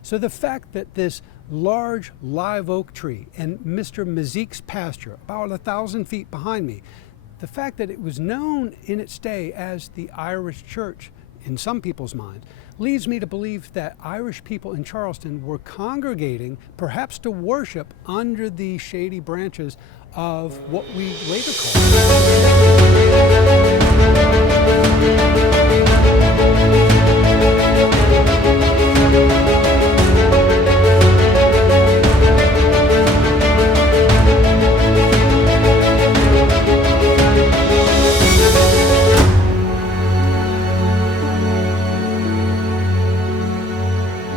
So the fact that this large live oak tree in Mr. Mazique's pasture, about 1,000 feet behind me, the fact that it was known in its day as the Irish Church in some people's minds, leads me to believe that Irish people in Charleston were congregating, perhaps to worship, under the shady branches of what we later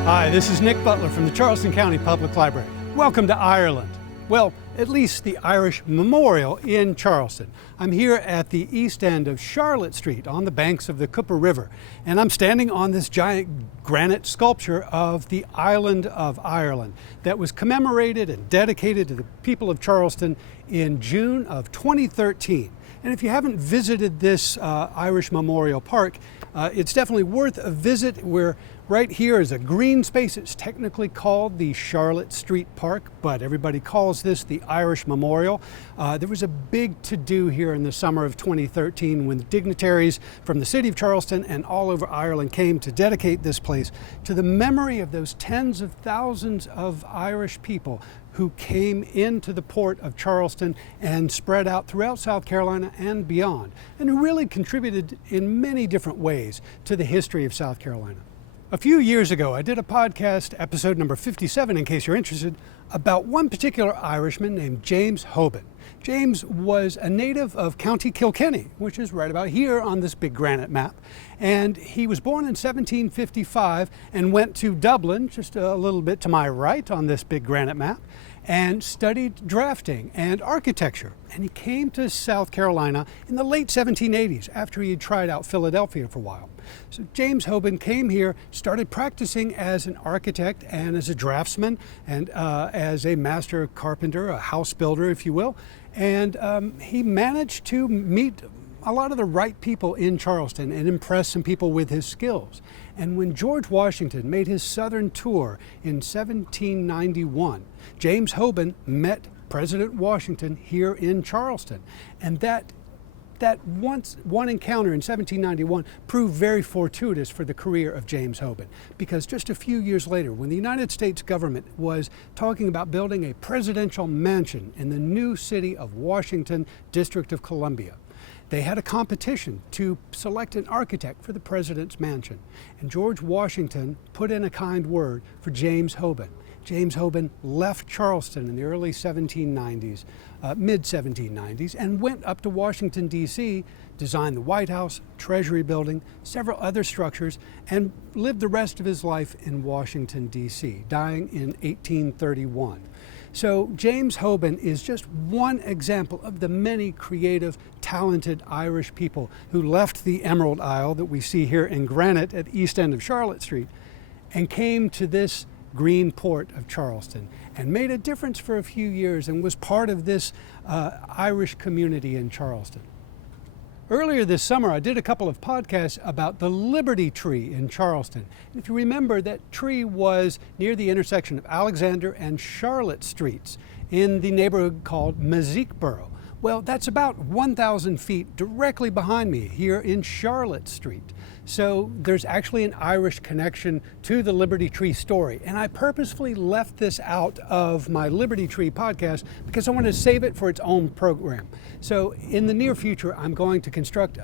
Hi, this is Nick Butler from the Charleston County Public Library. Welcome to Ireland. Well, at least the Irish Memorial in Charleston. I'm here at the east end of Charlotte Street on the banks of the Cooper River, and I'm standing on this giant granite sculpture of the island of Ireland that was commemorated and dedicated to the people of Charleston in June of 2013. And if you haven't visited this Irish Memorial Park, it's definitely worth a visit. We're right here is a green space. It's technically called the Charlotte Street Park, but everybody calls this the Irish Memorial. There was a big to-do here in the summer of 2013 when dignitaries from the city of Charleston and all over Ireland came to dedicate this place to the memory of those tens of thousands of Irish people who came into the port of Charleston and spread out throughout South Carolina and beyond, and who really contributed in many different ways to the history of South Carolina. A few years ago, I did a podcast, episode number 57, in case you're interested, about one particular Irishman named James Hoban. James was a native of County Kilkenny, which is right about here on this big granite map. And he was born in 1755 and went to Dublin, just a little bit to my right on this big granite map, and studied drafting and architecture. And he came to South Carolina in the late 1780s after he had tried out Philadelphia for a while. So James Hoban came here, started practicing as an architect and as a draftsman and as a master carpenter, a house builder, if you will. And he managed to meet a lot of the right people in Charleston and impress some people with his skills. And when George Washington made his southern tour in 1791, James Hoban met President Washington here in Charleston. And that one encounter in 1791 proved very fortuitous for the career of James Hoban, because just a few years later, when the United States government was talking about building a presidential mansion in the new city of Washington, District of Columbia, they had a competition to select an architect for the president's mansion. And George Washington put in a kind word for James Hoban. James Hoban left Charleston in the early 1790s, mid-1790s, and went up to Washington, D.C., designed the White House, Treasury Building, several other structures, and lived the rest of his life in Washington, D.C., dying in 1831. So James Hoban is just one example of the many creative, talented Irish people who left the Emerald Isle that we see here in granite at the east end of Charlotte Street and came to this green port of Charleston and made a difference for a few years and was part of this Irish community in Charleston. Earlier this summer, I did a couple of podcasts about the Liberty Tree in Charleston. And if you remember, that tree was near the intersection of Alexander and Charlotte Streets in the neighborhood called Maziqueboro. Well, that's about 1,000 feet directly behind me here in Charlotte Street. So there's actually an Irish connection to the Liberty Tree story. And I purposefully left this out of my Liberty Tree podcast because I wanted to save it for its own program. So in the near future, I'm going to construct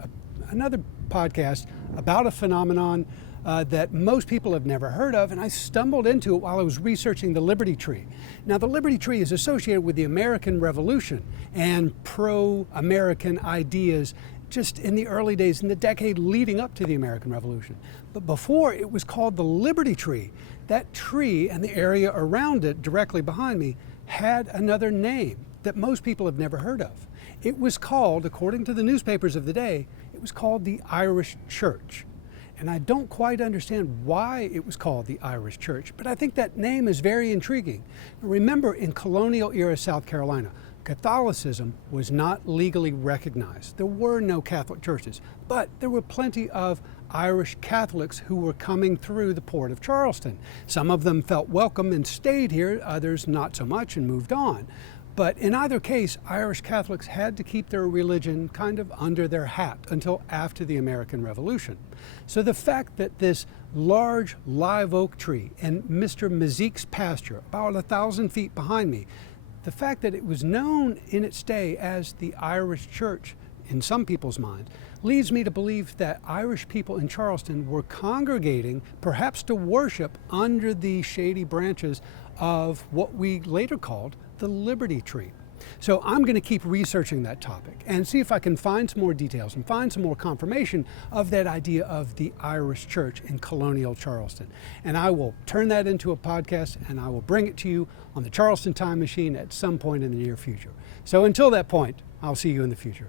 another podcast about a phenomenon that most people have never heard of, and I stumbled into it while I was researching the Liberty Tree. Now, the Liberty Tree is associated with the American Revolution and pro-American ideas just in the early days, in the decade leading up to the American Revolution. But before, it was called the Liberty Tree. That tree and the area around it, directly behind me, had another name that most people have never heard of. It was called, according to the newspapers of the day, it was called the Irish Church. And I don't quite understand why it was called the Irish Church, but I think that name is very intriguing. Remember, in colonial era South Carolina, Catholicism was not legally recognized. There were no Catholic churches, but there were plenty of Irish Catholics who were coming through the port of Charleston. Some of them felt welcome and stayed here, others not so much and moved on. But in either case, Irish Catholics had to keep their religion kind of under their hat until after the American Revolution. So the fact that this large live oak tree in Mr. Mazeek's pasture, about 1,000 feet behind me, the fact that it was known in its day as the Irish Church in some people's minds, leads me to believe that Irish people in Charleston were congregating, perhaps to worship, under the shady branches of what we later called the Liberty Tree. So I'm going to keep researching that topic and see if I can find some more details and find some more confirmation of that idea of the Irish Church in colonial Charleston. And I will turn that into a podcast and I will bring it to you on the Charleston Time Machine at some point in the near future. So until that point, I'll see you in the future.